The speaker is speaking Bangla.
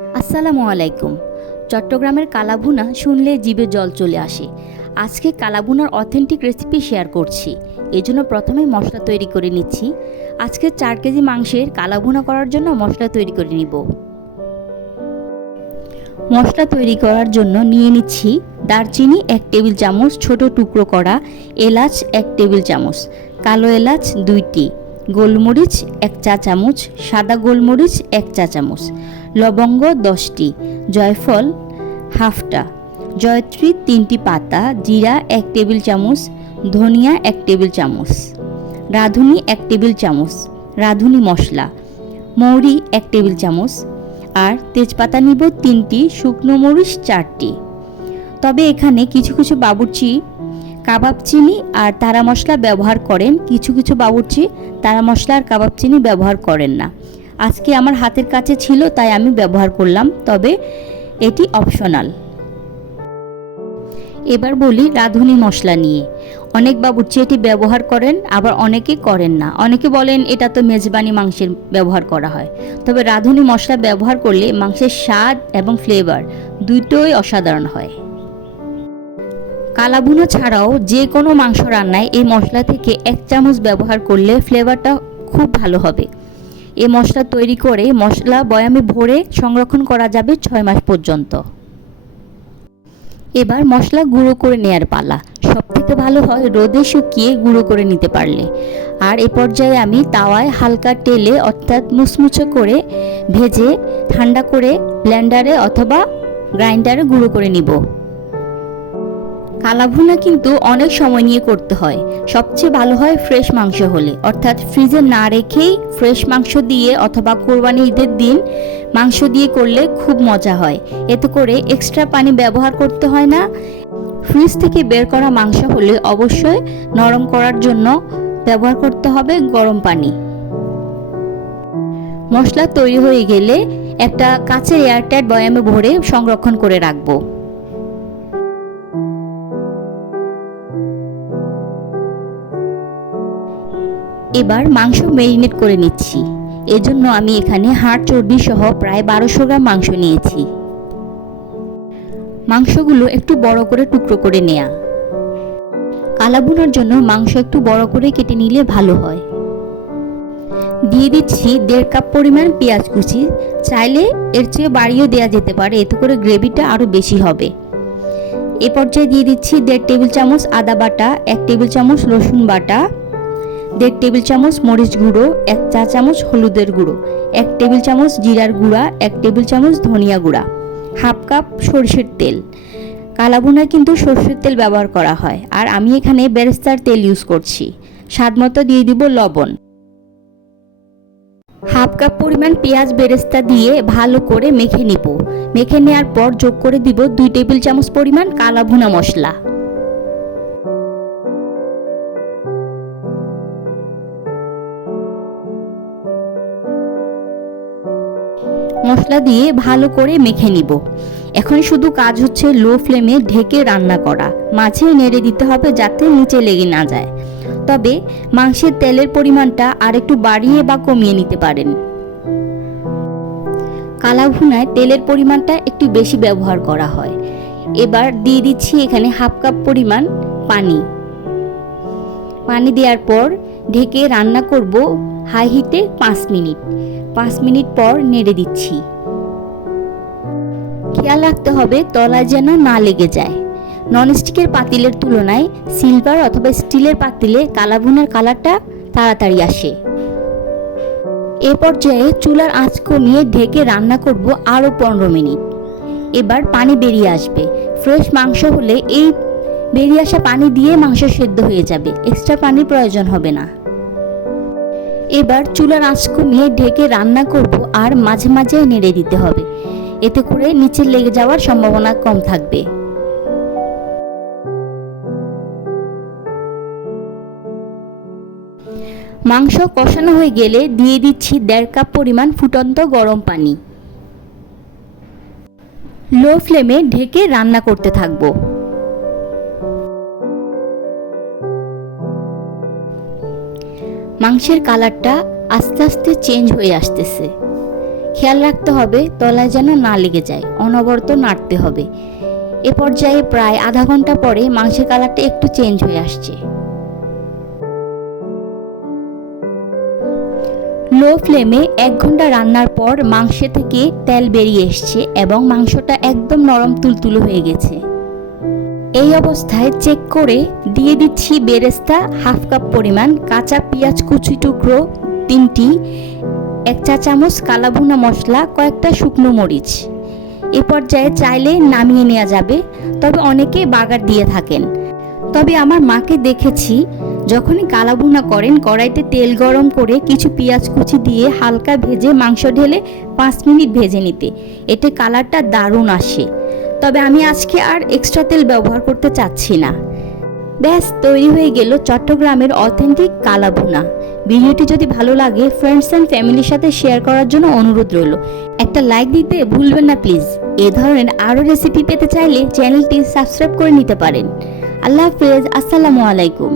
আসসালামু আলাইকুম। চট্টগ্রামের কালাভুনা শুনলে জিভে জল চলে আসে। আজকে কালাভুনার অথেন্টিক রেসিপি শেয়ার করছি। এজন্য প্রথমে মশলা তৈরি করে নিচ্ছি। আজকে 4 কেজি মাংসের কালাভুনা করার জন্য মশলা তৈরি করে নিব। মশলা তৈরি করার জন্য নিয়ে নিচ্ছি দারচিনি 1 টেবিল চামচ, ছোট টুকরো করা এলাচ 1 টেবিল চামচ, কালো এলাচ 2টি, গোলমরিচ 1 চা চামচ, সাদা গোলমরিচ 1 চা চামচ, লবঙ্গ 10টি, জয়ফল হাফটা, জয়ত্রী 3টি পাতা, জিরা 1 টেবিল চামচ, ধনিয়া 1 টেবিল চামচ, রাঁধুনি 1 টেবিল চামচ, রাঁধুনি মশলা, মৌরি 1 টেবিল চামচ, আর তেজপাতা নিব 3টি, শুকনো মরিচ 4টি। তবে এখানে কিছু কিছু বাবুর্চি কাবাব চিনি আর তারা মশলা ব্যবহার করেন, কিছু কিছু বাবুর্চি তারা মশলা আর কাবাব চিনি ব্যবহার করেন না। আজকে আমার হাতের কাছে ছিল তাই আমি ব্যবহার করলাম, তবে এটি অপশনাল। এবার বলি রাঁধুনি মশলা নিয়ে। অনেক বাবুর্চি এটি ব্যবহার করেন, আবার অনেকে করেন না। অনেকে বলেন এটা তো মেজবানি মাংসের ব্যবহার করা হয়, তবে রাঁধুনি মশলা ব্যবহার করলে মাংসের স্বাদ এবং ফ্লেভার দুটোই অসাধারণ হয়। কালাভুনা ছাড়াও যে কোনো মাংস রান্নায় এই মশলা থেকে 1 চামচ ব্যবহার করলে ফ্লেভারটা খুব ভালো হবে। এই মশলা তৈরি করে মশলা বয়ামে ভরে সংরক্ষণ করা যাবে 6 মাস পর্যন্ত। এবার মশলা গুঁড়ো করে নেয়ার পালা। সবথেকে ভালো হয় রোদে শুকিয়ে গুঁড়ো করে নিতে পারলে। আর এ পর্যায়ে আমি তাওয়ায় হালকা তেলে অর্থাৎ মুচমুচে করে ভেজে ঠান্ডা করে ব্লেন্ডারে অথবা গ্রাইন্ডারে গুঁড়ো করে নিব। কালাভুনা কিন্তু অনেক সময় নিয়ে করতে হয়। সবচেয়ে ভালো হয় ফ্রেশ মাংস হলে, অর্থাৎ ফ্রিজে না রেখেই ফ্রেশ মাংস দিয়ে অথবা কোরবানি ঈদের দিন মাংস দিয়ে করলে খুব মজা হয়। এতে করে এক্সট্রা পানি ব্যবহার করতে হয় না। ফ্রিজ থেকে বের করা মাংস হলে অবশ্যই নরম করার জন্য ব্যবহার করতে হবে গরম পানি। মশলা তৈরি হয়ে গেলে একটা কাচের এয়ারটাইট বয়ামে ভরে সংরক্ষণ করে রাখবো। এবার মাংস ম্যারিনেট করে নিচ্ছি। এজন্য আমি এখানে হাড় চর্বি সহ প্রায় 1200 গ্রাম মাংস নিয়েছি। মাংসগুলো একটু বড় করে টুকরো করে নেয়া। কালাভুনার জন্য মাংস একটু বড় করে কেটে নিলে ভালো হয়। দিয়ে দিচ্ছি 1.5 কাপ পরিমাণ পেঁয়াজ কুচি। চাইলে এর চেয়ে বাড়িয়েও দেওয়া যেতে পারে, এতে করে গ্রেভিটা আরও বেশি হবে। এ পর্যায়ে দিয়ে দিচ্ছি 1.5 টেবিল চামচ আদা বাটা, 1 টেবিল চামচ রসুন বাটা, 1.5 টেবিল চামচ মরিচ গুঁড়ো, 1 চা চামচ হলুদের গুঁড়ো, 1 টেবিল চামচ জিরার গুঁড়া, 1 টেবিল চামচ ধনিয়া গুঁড়া, হাফ কাপ সরষের তেল। কালাভুনায় কিন্তু সরষের তেল ব্যবহার করা হয়, আর আমি এখানে বেরেস্তার তেল ইউজ করছি। স্বাদ মতো দিয়ে দিব লবণ। হাফ কাপ পরিমাণ পেঁয়াজ বেরেস্তা দিয়ে ভালো করে মেখে নিব। মেখে নেওয়ার পর যোগ করে দিব 2 টেবিল চামচ পরিমাণ কালাভুনা মশলা। মশলা দিয়ে ভালো করে মেখে নিব। এখন শুধু কাজ হচ্ছে লো ফ্লেমে ঢেকে রান্না করা। মাঝে নেড়ে দিতে হবে যাতে নিচে লেগে না যায়। তবে মাংসের তেলের পরিমাণটা আরেকটু বাড়িয়ে বা কমিয়ে নিতে পারেন। কালাভুনায় তেলের পরিমাণটা একটু বেশি ব্যবহার করা হয়। এবার দিয়ে দিচ্ছি এখানে হাফ কাপ পরিমাণ পানি। পানি দেওয়ার পর ঢেকে রান্না করব হাই হিটে 5 মিনিট। 5 মিনিট পর নেড়ে দিচ্ছি। খেয়াল রাখতে হবে তলায় যেন না লেগে যায়। ননস্টিকের পাতিলের তুলনায় সিলভার অথবা স্টিলের পাতিলে কালাভুনার কালারটা তাড়াতাড়ি আসে। এ পর্যায়ে চুলার আঁচ কমিয়ে ঢেকে রান্না করব আরও 15 মিনিট। এবার পানি বেরিয়ে আসবে। ফ্রেশ মাংস হলে এই বেরিয়ে আসা পানি দিয়ে মাংস সেদ্ধ হয়ে যাবে, এক্সট্রা পানির প্রয়োজন হবে না। এবার চুলার আঁচ কমিয়ে ঢেকে রান্না করব, আর মাঝে মাঝে নেড়ে দিতে হবে। এতে করে নিচে লেগে যাওয়ার সম্ভাবনা কম থাকবে। মাংস কষানো হয়ে গেলে দিয়ে দিচ্ছি 1.5 কাপ পরিমাণ ফুটন্ত গরম পানি। লো ফ্লেমে ঢেকে রান্না করতে থাকবো। মাংসের কালারটা আস্তে আস্তে চেঞ্জ হয়ে আসতেছে। খেয়াল রাখতে হবে তলায় যেন না লেগে যায়, অনবরত নাড়তে হবে। এ পর্যায়ে প্রায় আধা ঘন্টা পরে মাংসের কালারটা একটু চেঞ্জ হয়ে আসছে। লো ফ্লেমে 1 ঘন্টা রান্নার পর মাংস থেকে তেল বেরিয়ে এসছে এবং মাংসটা একদম নরম তুলতুলো হয়ে গেছে। এই অবস্থায় চেক করে দিয়ে দিচ্ছি বেরেস্তা হাফ কাপ পরিমাণ, কাঁচা পেঁয়াজ কুচি টুকরো 3টি, 1 চা চামচ কালা ভুনা মশলা, কয়েকটা শুকনো মরিচ। এ পর্যায়ে চাইলে নামিয়ে নেওয়া যাবে, তবে অনেকে বাগার দিয়ে থাকেন। তবে আমার মাকে দেখেছি যখনই কালা ভুনা করেন কড়াইতে তেল গরম করে কিছু পেঁয়াজ কুচি দিয়ে হালকা ভেজে মাংস ঢেলে 5 মিনিট ভেজে নিতে, এতে কালারটা দারুণ আসে। তবে আমি আজকে আর এক্সট্রা তেল ব্যবহার করতে চাচ্ছি না। ব্যাস তৈরি হয়ে গেল চট্টগ্রামের অথেন্টিক কালা ভুনা। ভিডিওটি যদি ভালো লাগে ফ্রেন্ডস অ্যান্ড ফ্যামিলির সাথে শেয়ার করার জন্য অনুরোধ রইল। একটা লাইক দিতে ভুলবেন না প্লিজ। এ ধরনের আরও রেসিপি পেতে চাইলে চ্যানেলটি সাবস্ক্রাইব করে নিতে পারেন। আল্লাহ হাফেজ, আসসালামু আলাইকুম।